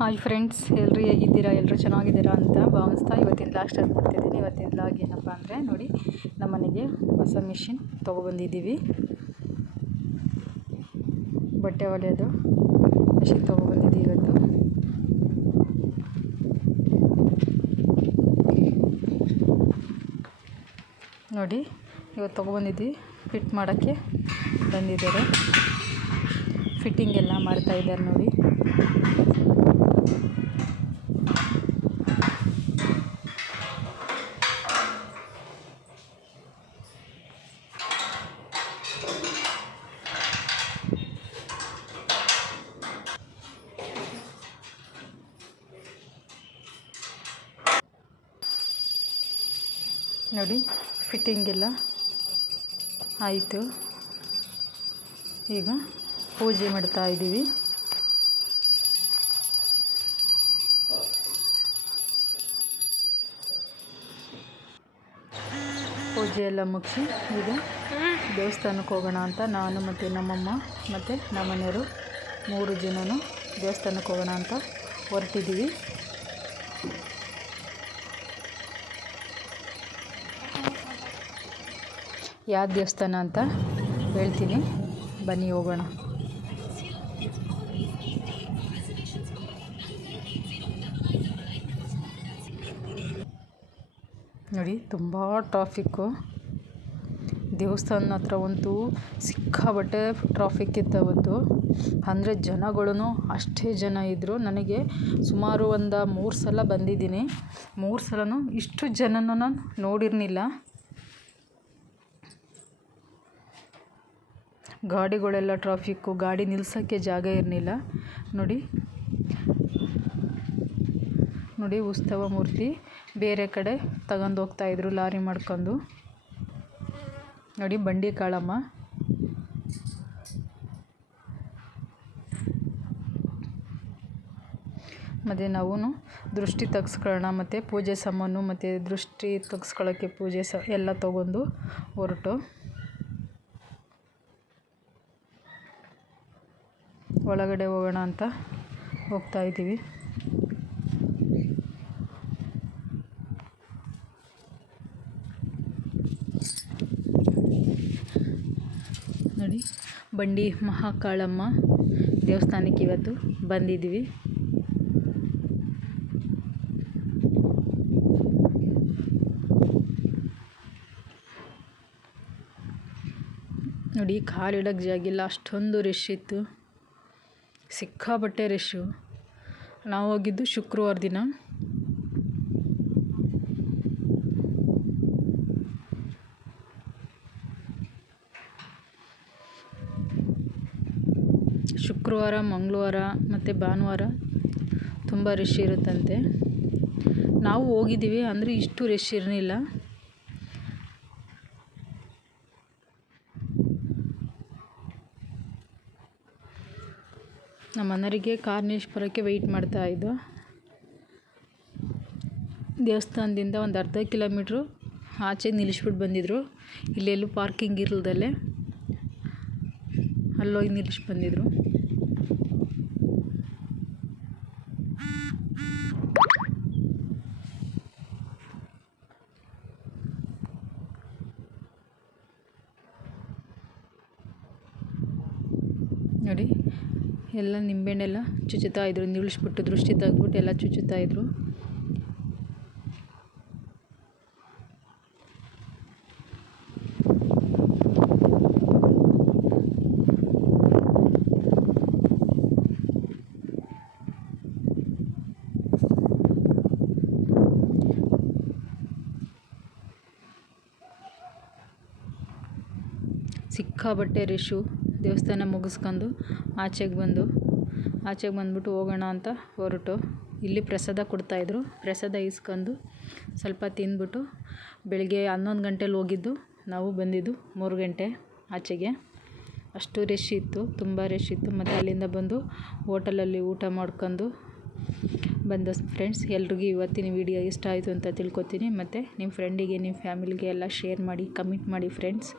Hi friends ಎಲ್ಲರೂ ಹೇಗಿದ್ದೀರಾ? ಎಲ್ಲರೂ ಚೆನ್ನಾಗಿದ್ದೀರಾ ಅಂತ ಭಾವಿಸ್ತಾ ಇವತ್ತಿನ ಲಾಸ್ಟ್ ಸ್ಟಾರ್ಟ್ ಮಾಡ್ತಿದ್ದೀನಿ ಇವತ್ತಿನ ಲಾಗ್ ಏನಪ್ಪ ಅಂದರೆ ನೋಡಿ ನಮ್ಮ ಮನೆಗೆ ಹೊಸ ಮಿಷಿನ್ ತೊಗೊಬಂದಿದ್ದೀವಿ. ಬಟ್ಟೆ ಹೊಲಿಯೋದು ಮಿಷಿನ್ ತೊಗೊಬಂದಿದ್ದೀವಿ ಇವತ್ತು. ನೋಡಿ, ಇವತ್ತು ತೊಗೊಬಂದಿದ್ವಿ ಫಿಟ್ ಮಾಡೋಕ್ಕೆ ಬಂದಿದ್ದಾರೆ. ಫಿಟ್ಟಿಂಗ್ ಎಲ್ಲ ಮಾಡ್ತಾಯಿದ್ದಾರೆ ನೋಡಿ. ನೋಡಿ ಫಿಟ್ಟಿಂಗ್ ಎಲ್ಲ ಆಯಿತು. ಈಗ ಪೂಜೆ ಮಾಡ್ತಾ ಇದ್ದೀವಿ. ಪೂಜೆ ಎಲ್ಲ ಮುಗಿಸಿ ಈಗ ದೇವಸ್ಥಾನಕ್ಕೆ ಹೋಗೋಣ ಅಂತ ನಾನು ಮತ್ತು ನಮ್ಮಮ್ಮ ಮತ್ತು ನಮ್ಮನೆಯವರು ಮೂರು ಜನನು ದೇವಸ್ಥಾನಕ್ಕೆ ಹೋಗೋಣ ಅಂತ ಹೊರಟಿದ್ದೀವಿ. ಯಾವ ದೇವಸ್ಥಾನ ಅಂತ ಹೇಳ್ತೀನಿ. ಬನ್ನಿ ಹೋಗೋಣ. ನೋಡಿ, ತುಂಬ ಟ್ರಾಫಿಕ್ಕು ದೇವಸ್ಥಾನ ಹತ್ರ ಅಂತೂ ಸಿಕ್ಕಾಬಟ್ಟೆ ಟ್ರಾಫಿಕ್ ಇತ್ತು ಅವತ್ತು. ಅಂದರೆ ಜನಗಳೂ ಅಷ್ಟೇ ಜನ ಇದ್ದರು ನನಗೆ ಸುಮಾರು ಒಂದು ಮೂರು ಸಲ ಬಂದಿದ್ದೀನಿ. ಮೂರು ಸಲನೂ ಇಷ್ಟು ಜನನ ನಾನು ನೋಡಿರಲಿಲ್ಲ ಗಾಡಿಗಳೆಲ್ಲ ಟ್ರಾಫಿಕ್ಕು ಗಾಡಿ ನಿಲ್ಸೋಕ್ಕೆ ಜಾಗ ಇರಲಿಲ್ಲ. ನೋಡಿ. ನೋಡಿ ಉತ್ಸವ ಮೂರ್ತಿ ಬೇರೆ ಕಡೆ ತಗೊಂಡು ಹೋಗ್ತಾಯಿದ್ರು ಲಾರಿ ಮಾಡ್ಕೊಂಡು. ನೋಡಿ ಬಂಡಿ ಕಾಳಮ್ಮ. ಮತ್ತು ನಾವು ದೃಷ್ಟಿ ತೆಗ್ಸ್ಕೊಳ್ಳೋಣ, ಮತ್ತು ಪೂಜೆ ಸಾಮಾನು, ಮತ್ತು ದೃಷ್ಟಿ ತೆಗ್ಸ್ಕೊಳ್ಳೋಕ್ಕೆ ಪೂಜೆ ಸ ಎಲ್ಲ ತೊಗೊಂಡು ಹೊರಟು. ಒಳಗಡೆ ಹೋಗೋಣ ಅಂತ ಹೋಗ್ತಾ ಇದ್ದೀವಿ. ನೋಡಿ, ಬಂಡಿ ಮಹಾಕಾಳಮ್ಮ ದೇವಸ್ಥಾನಕ್ಕೆ ಇವತ್ತು ಬಂದಿದ್ದೀವಿ. ನೋಡಿ ಕಾಲಿಡೋಕ್ಕೆ ಜಾಗಿಲ್ಲ ಅಷ್ಟೊಂದು ರಶ್ ಇತ್ತು. ಸಿಕ್ಕಾಪಟ್ಟೆ ರಶ್ಶು ನಾವು ಹೋಗಿದ್ದು ಶುಕ್ರವಾರ ದಿನ. ಶುಕ್ರವಾರ, ಮಂಗಳವಾರ ಮತ್ತು ಭಾನುವಾರ ತುಂಬ ರಶ್ ಇರುತ್ತಂತೆ. ನಾವು ಹೋಗಿದ್ದೀವಿ, ಅಂದರೆ ಇಷ್ಟು ರಶ್ ಇರಲಿಲ್ಲ. ನಮ್ಮ ಮನೆಯವರಿಗೆ ಕಾರ್ನೇಶ್ವರಕ್ಕೆ ವೆಯ್ಟ್ ಮಾಡ್ತಾಯಿದ್ದು ದೇವಸ್ಥಾನದಿಂದ ಒಂದು ಅರ್ಧ ಕಿಲೋಮೀಟ್ರು ಆಚೆ ನಿಲ್ಲಿಸ್ಬಿಟ್ಟು ಬಂದಿದ್ದರು ಇಲ್ಲೆಲ್ಲೂ ಪಾರ್ಕಿಂಗ್ ಇರಲ್ದಲ್ಲೇ ಅಲ್ಲೋಗಿ ನಿಲ್ಲಿಸಿ ಬಂದಿದ್ದರು ನೋಡಿ ಎಲ್ಲ ನಿಂಬೆಹಣ್ಣೆಲ್ಲ ಚುಚ್ಚುತ್ತಾ ಇದ್ರು ನಿಲ್ಲಿಸ್ಬಿಟ್ಟು ದೃಷ್ಟಿ ತೆಗ್ದ್ಬಿಟ್ಟು ಎಲ್ಲ ಚುಚ್ಚುತ್ತಾ ಇದ್ರು. ಸಿಕ್ಕಾಬಟ್ಟೆ ರೆಶು. ದೇವಸ್ಥಾನ ಮುಗಿಸ್ಕೊಂಡು ಆಚೆಗೆ ಬಂದು, ಆಚೆಗೆ ಬಂದ್ಬಿಟ್ಟು ಹೋಗೋಣ ಅಂತ ಹೊರಟು. ಇಲ್ಲಿ ಪ್ರಸಾದ ಕೊಡ್ತಾಯಿದ್ರು ಪ್ರಸಾದ ಇಸ್ಕೊಂಡು ಸ್ವಲ್ಪ ತಿಂದ್ಬಿಟ್ಟು ಬೆಳಗ್ಗೆ ಹನ್ನೊಂದು ಗಂಟೆಲಿ ಹೋಗಿದ್ದು, ನಾವು ಬಂದಿದ್ದು ಮೂರು ಗಂಟೆ ಆಚೆಗೆ. ಅಷ್ಟು ರಶ್ ಇತ್ತು, ತುಂಬ ರಶ್ ಇತ್ತು. ಮತ್ತು ಅಲ್ಲಿಂದ ಬಂದು ಹೋಟೆಲಲ್ಲಿ ಊಟ ಮಾಡ್ಕೊಂಡು ಬಂದ ಫ್ರೆಂಡ್ಸ್ ಎಲ್ರಿಗೂ ಇವತ್ತಿನ ವಿಡಿಯೋ ಇಷ್ಟ ಆಯಿತು ಅಂತ ತಿಳ್ಕೊತೀನಿ. ಮತ್ತು ನಿಮ್ಮ ಫ್ರೆಂಡಿಗೆ ನಿಮ್ಮ ಫ್ಯಾಮಿಲಿಗೆ ಎಲ್ಲ ಶೇರ್ ಮಾಡಿ ಕಮೆಂಟ್ ಮಾಡಿ ಫ್ರೆಂಡ್ಸ್